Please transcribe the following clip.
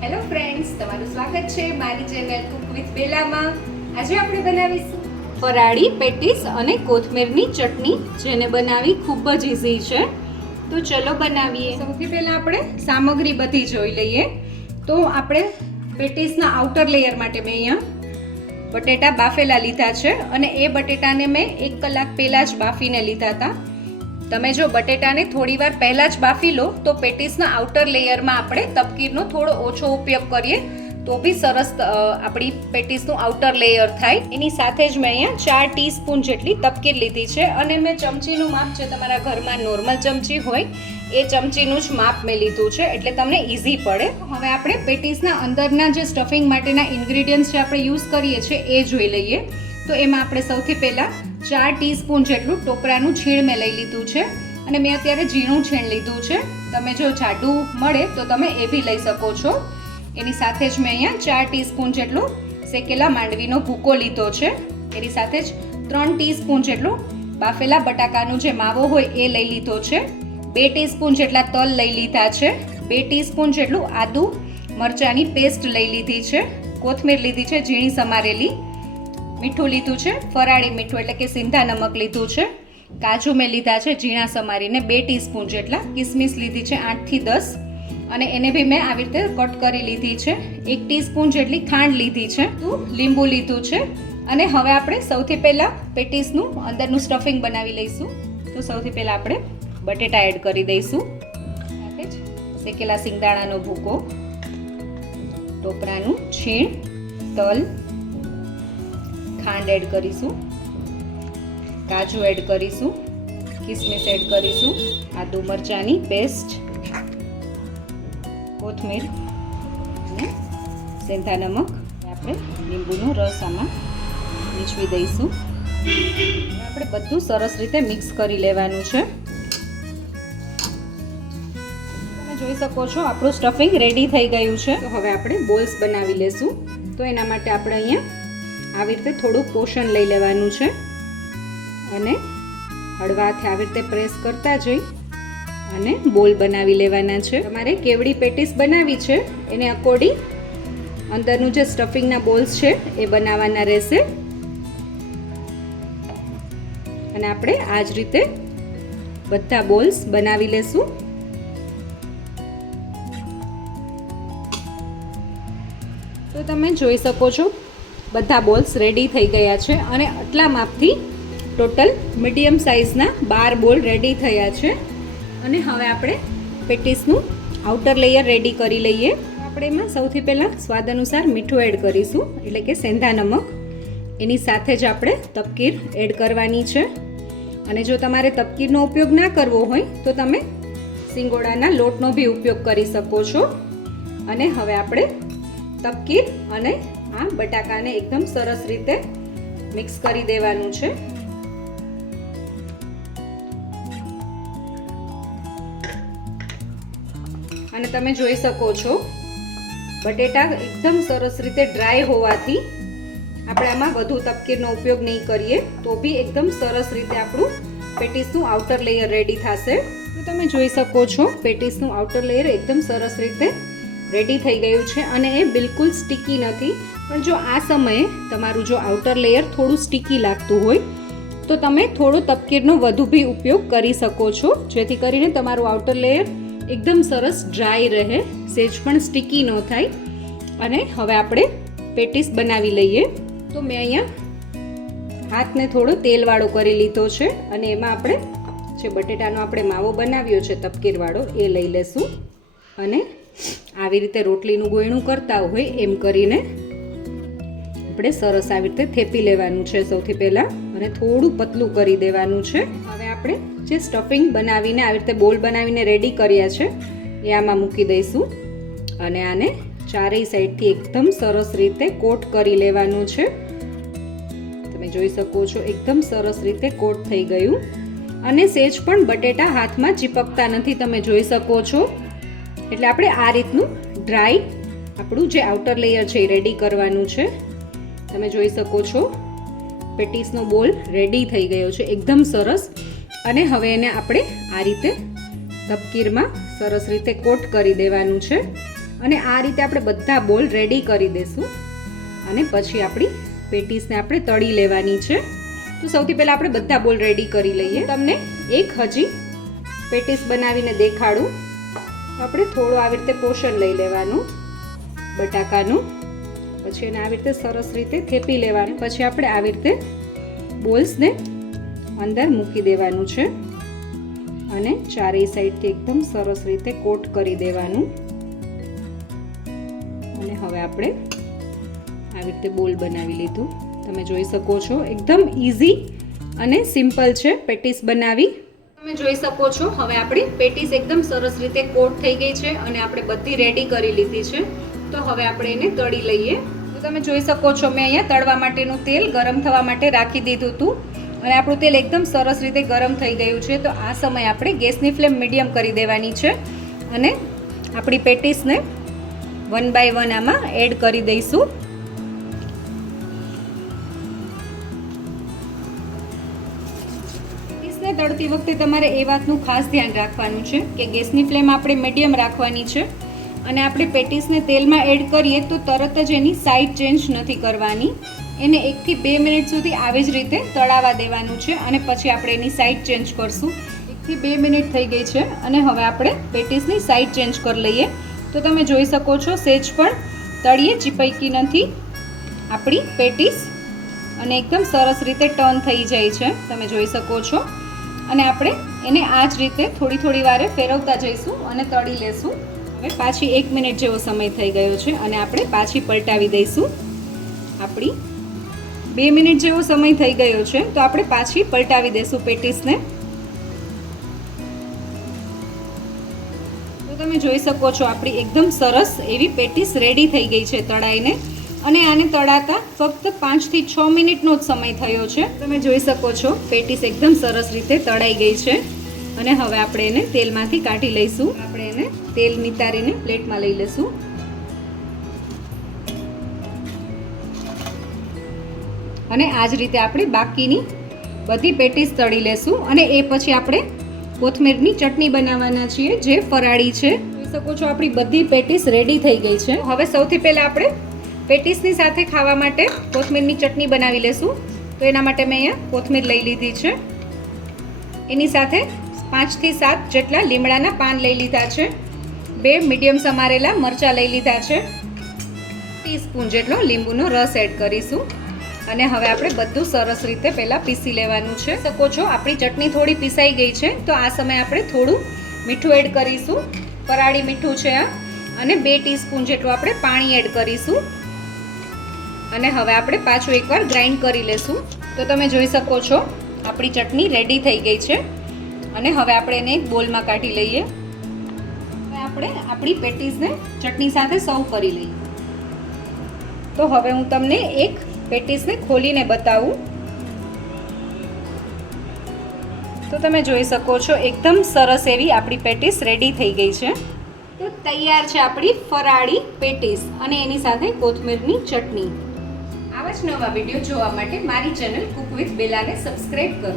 Hello friends, તમારું સ્વાગત છે મારી ચેનલ કુક વિથ બેલામાં. આજે આપણે બનાવીશું ફરાળી પેટીસ અને કોથમીરની ચટણી, જેને બનાવવી ખૂબ જ ઇઝી છે. તો ચલો બનાવીએ. સૌથી પહેલાં આપણે સામગ્રી બધી જોઈ લઈએ. તો આપણે પેટીસના આઉટર લેયર માટે મેં અહીંયા બટેટા બાફેલા લીધા છે અને એ બટેટાને મેં 1 કલાક પહેલાં જ બાફીને લીધા હતા. તમે જો બટેટાને થોડીવાર પહેલાં જ બાફી લો તો પેટીસના આઉટર લેયરમાં આપણે તપકીરનો થોડો ઓછો ઉપયોગ કરીએ તો બી સરસ આપણી પેટીસનું આઉટર લેયર થાય. એની સાથે જ મેં અહીંયા 4 ટીસ્પૂન જેટલી તપકીર લીધી છે અને મેં ચમચીનું માપ છે, તમારા ઘરમાં નોર્મલ ચમચી હોય એ ચમચીનું જ માપ મેં લીધું છે, એટલે તમને ઇઝી પડે. હવે આપણે પેટીસના અંદરના જે સ્ટફિંગ માટેના ઇન્ગ્રીડિયન્ટ્સ જે આપણે યુઝ કરીએ છીએ એ જોઈ લઈએ. તો એમાં આપણે સૌથી પહેલાં 4 ટીસ્પૂન જેટલું ટોપરાનું છીણ મેં લઈ લીધું છે અને મેં અત્યારે ઝીણું છીણ લીધું છે. તમે જો જાડું મળે તો તમે એ બી લઈ શકો છો. એની સાથે જ મેં અહીંયા 4 ટીસ્પૂન જેટલો શેકેલા માંડવીનો ભૂકો લીધો છે. એની સાથે જ 3 ટીસ્પૂન જેટલું બાફેલા બટાકાનો જે માવો હોય એ લઈ લીધો છે. 2 ટીસ્પૂન જેટલા તલ લઈ લીધા છે. 2 ટીસ્પૂન જેટલું આદુ મરચાંની પેસ્ટ લઈ લીધી છે. કોથમીર લીધી છે ઝીણી સમારેલી. મીઠું લીધું છે, ફરાળી મીઠું એટલે કે સિંધા નમક લીધું છે. કાજુ મેં લીધા છે ઝીણા સમારીને 2 ટીસ્પૂન જેટલા. કિસમિસ લીધી છે 8 થી 10 અને એને બી મેં આવી રીતે કટ કરી લીધી છે. 1 ટીસ્પૂન જેટલી ખાંડ લીધી છે. લીંબુ લીધું છે. અને હવે આપણે સૌથી પહેલાં પેટીસનું અંદરનું સ્ટફિંગ બનાવી લઈશું. તો સૌથી પહેલાં આપણે બટેટા એડ કરી દઈશું. સાથે જ શેકેલા સિંગદાણાનો ભૂકો, ટોપરાનું છીણ, તલ, ખાંડ એડ કરીશું, કાજુ એડ કરીશું, કિસમિસ એડ કરીશું, આદુ મરચાંની પેસ્ટ, કોથમીર અને સેંધા નમક. આપણે લીંબુનો રસ આમાં નીચવી દઈશું. આપણે બધું સરસ રીતે મિક્સ કરી લેવાનું છે. તમે જોઈ શકો છો આપણું સ્ટફિંગ રેડી થઈ ગયું છે. તો હવે આપણે બોલ્સ બનાવી લેશું. તો એના માટે આપણે અહીંયા આવી રીતે થોડુંક પોષણ લઈ લેવાનું છે અને હળવાથી આવી રીતે પ્રેસ કરતા જઈ અને બોલ બનાવી લેવાના છે. તમારે કેવડી પેટીસ બનાવી છે એને અકોર્ડિંગ અંદરનું જે સ્ટફિંગના બોલ્સ છે એ બનાવવાના રહેશે. અને આપણે આ જ રીતે બધા બોલ્સ બનાવી લેશું. તો તમે જોઈ શકો છો બધા બોલ્સ રેડી થઈ ગયા છે અને આટલા માપથી ટોટલ મીડિયમ સાઇઝના 12 બોલ રેડી થયા છે. અને હવે આપણે પેટીસનું આઉટર લેયર રેડી કરી લઈએ. આપણે એમાં સૌથી પહેલાં સ્વાદ અનુસાર મીઠું એડ કરીશું, એટલે કે સેંધા નમક. એની સાથે જ આપણે તપકીર એડ કરવાની છે. અને જો તમારે તપકીરનો ઉપયોગ ના કરવો હોય તો તમે સિંગોડાના લોટનો બી ઉપયોગ કરી શકો છો. અને હવે આપણે તપકીર અને આ બટાકાને એકદમ સરસ રીતે મિક્સ કરી દેવાનું છે. અને તમે જોઈ શકો છો બટેટા એકદમ સરસ રીતે ડ્રાય હોવાથી આપણે આમાં વધુ તપકીરનો ઉપયોગ નહીં કરીએ તો બી એકદમ સરસ રીતે આપણું પેટીસનું આઉટર લેયર રેડી થશે. તો તમે જોઈ શકો છો પેટીસનું આઉટર લેયર એકદમ સરસ રીતે રેડી થઈ ગયું છે અને એ બિલકુલ સ્ટીકી નથી. પણ જો આ સમયે તમારું જો આઉટર લેયર થોડું સ્ટીકી લાગતું હોય તો તમે થોડો તપકીરનો વધુ બી ઉપયોગ કરી શકો છો, જેથી કરીને તમારું આઉટર લેયર એકદમ સરસ ડ્રાય રહે, સેજ પણ સ્ટીકી ન થાય. અને હવે આપણે પેટીસ બનાવી લઈએ. તો મેં અહીંયા હાથને થોડો તેલવાળો કરી લીધો છે અને એમાં આપણે જે બટેટાનો આપણે માવો બનાવ્યો છે તપકીરવાળો એ લઈ લેશું. અને આવી રીતે રોટલીનું ગોયણું કરતા હોય એમ કરીને આપણે સરસ આવી રીતે થેપી લેવાનું છે સૌથી પહેલાં અને થોડું પતલું કરી દેવાનું છે. હવે આપણે જે સ્ટફિંગ બનાવીને આવી રીતે બોલ બનાવીને રેડી કર્યા છે એ આમાં મૂકી દઈશું અને આને ચારેય સાઈડથી એકદમ સરસ રીતે કોટ કરી લેવાનું છે. તમે જોઈ શકો છો એકદમ સરસ રીતે કોટ થઈ ગયું અને સેજ પણ બટેટા હાથમાં ચીપકતા નથી, તમે જોઈ શકો છો. એટલે આપણે આ રીતનું ડ્રાય આપણું જે આઉટર લેયર છે એ રેડી કરવાનું છે. તમે જોઈ શકો છો પેટીસનો બોલ રેડી થઈ ગયો છે એકદમ સરસ. અને હવે એને આપણે આ રીતે તપકીરમાં સરસ રીતે કોટ કરી દેવાનું છે અને આ રીતે આપણે બધા બોલ રેડી કરી દઈશું અને પછી આપણી પેટીસને આપણે તળી લેવાની છે. તો સૌથી પહેલાં આપણે બધા બોલ રેડી કરી લઈએ. તમને એક હજી પેટીસ બનાવીને દેખાડું. આપણે થોડું આવી રીતે પોષણ લઈ લેવાનું બટાકાનું, પછી એને આવી રીતે સરસ રીતે થેપી લેવાનું. પછી આપણે આવી રીતે બોલ્સને અંદર મૂકી દેવાનું છે અને ચારેય સાઈડથી એકદમ સરસ રીતે કોટ કરી દેવાનું. અને હવે આપણે આવી રીતે બોલ બનાવી લીધું. તમે જોઈ શકો છો એકદમ ઇઝી અને સિમ્પલ છે પેટીસ બનાવી. તમે જોઈ શકો છો હવે આપણી પેટીસ એકદમ સરસ રીતે કોટ થઈ ગઈ છે અને આપણે બધી રેડી કરી લીધી છે. તો હવે આપણે એને તળી લઈએ. તો તમે જોઈ શકો છો મેં અહીંયા તળવા માટેનું તેલ ગરમ થવા માટે રાખી દીધું હતું અને આપણું તેલ એકદમ સરસ રીતે ગરમ થઈ ગયું છે. તો આ સમયે આપણે ગેસની ફ્લેમ મીડિયમ કરી દેવાની છે અને આપણી પેટીસને 1 બાય 1 આમાં એડ કરી દઈશું. પેટીસને તળતી વખતે તમારે એ વાતનું ખાસ ધ્યાન રાખવાનું છે કે ગેસની ફ્લેમ આપણે મીડિયમ રાખવાની છે અને આપણે પેટીસને તેલમાં એડ કરીએ તો તરત જ એની સાઈડ ચેન્જ નથી કરવાની. એને 1 થી 2 મિનિટ સુધી આવી જ રીતે તળાવા દેવાનું છે અને પછી આપણે એની સાઈડ ચેન્જ કરશું. 1 થી 2 મિનિટ થઈ ગઈ છે અને હવે આપણે પેટીસની સાઈડ ચેન્જ કરી લઈએ. તો તમે જોઈ શકો છો સેજ પણ તળીએ ચીપકી નથી આપણી પેટીસ અને એકદમ સરસ રીતે ટર્ન થઈ જાય છે. તમે જોઈ શકો છો અને આપણે એને આ જ રીતે થોડી થોડી વારે ફેરવતા જઈશું અને તળી લેશું. હવે પાછી 1 મિનિટ જેવો સમય થઈ ગયો છે અને આપણે પાછી પલટાવી દઈશું. આપણી 2 મિનિટ જેવો સમય થઈ ગયો છે તો આપણે પાછી પલટાવી દઈશું પેટીસને. તો તમે જોઈ શકો છો આપણી એકદમ સરસ એવી પેટીસ રેડી થઈ ગઈ છે તળાઈને અને આને તળાતા ફક્ત 5 થી 6 મિનિટનો જ સમય થયો છે. તમે જોઈ શકો છો પેટીસ એકદમ સરસ રીતે તળાઈ ગઈ છે અને હવે આપણે એને તેલમાંથી કાઢી લઈશું. આપણે એને તેલ નિતારીને પ્લેટમાં લઈ લઈશું. અને આ જ રીતે આપણે બાકીની બધી પેટીસ તળી લેશું અને એ પછી આપણે કોથમીરની ચટણી બનાવવાના છીએ જે ફરાળી છે. જોઈ શકો છો આપણી બધી પેટીસ રેડી થઈ ગઈ છે. હવે સૌથી પહેલાં આપણે પેટીસની સાથે ખાવા માટે કોથમીરની ચટણી બનાવી લેશું. તો એના માટે મેં અહીંયા કોથમીર લઈ લીધી છે. એની સાથે 5 થી 7 જેટલા લીમડાના પાન લઈ લીધા છે. 2 મીડિયમ સમારેલા મરચાં લઈ લીધા છે. ટીસ્પૂન જેટલો લીંબુનો રસ એડ કરીશું અને હવે આપણે બધું સરસ રીતે પહેલાં પીસી લેવાનું છે. શકો છો આપણી ચટણી થોડી પીસાઈ ગઈ છે તો આ સમયે આપણે થોડું મીઠું એડ કરીશું. ફરાળી મીઠું છે આ અને 2 ટીસ્પૂન જેટલું આપણે પાણી એડ કરીશું અને હવે આપણે પાછું એકવાર ગ્રાઇન્ડ કરી લેશું. તો તમે જોઈ શકો છો આપણી ચટણી રેડી થઈ ગઈ છે અને હવે આપણે એને એક બોલમાં કાઢી લઈએ. હવે આપણે આપણી પેટીસને ચટણી સાથે સર્વ કરી લઈએ. તો હવે હું તમને એક પેટીસને ખોલીને બતાવું. તો તમે જોઈ શકો છો એકદમ સરસ એવી આપણી પેટીસ રેડી થઈ ગઈ છે. તો તૈયાર છે આપણી ફરાળી પેટીસ અને એની સાથે કોથમીરની ચટણી. આવા જ નવા વિડીયો જોવા માટે મારી ચેનલ કુક વિથ બેલાને સબસ્ક્રાઈબ કરો.